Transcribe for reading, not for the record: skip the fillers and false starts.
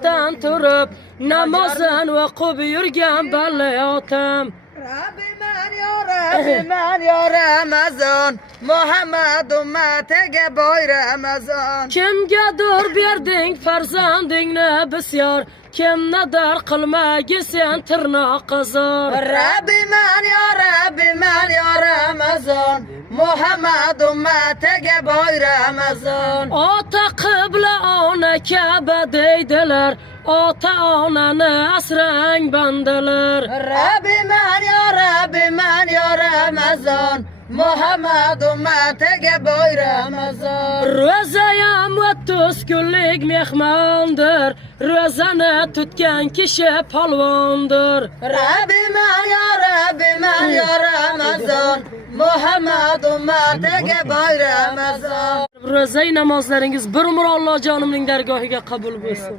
ertdan turib namozin o'qib yurgan balayotim. Rabbiman ya Ramazon, Muhammad ummatiga boy Ramazon. Kimgadir berding farzandingni bisyor, kimnadir qilmagin sen tirnoq qazor. Rabbiman ya Ramazon, Muhammad ummatiga boy Ramazon. Ota qibla ona Ka'ba deydilar, ota onani asrang bandalar. Rabbiman ya Ramazon, Muhammad ummatiga boy Ramazon. Ro'zayam 30 kunlik mehmondir, ro'zani tutgan kishi polvondir. Rabbiman ya Ramazon, Muhammad ummatiga boy Ramazon. Ro'za namozlaringiz bir umr Alloh jonimning dargohiga qabul bo'lsin.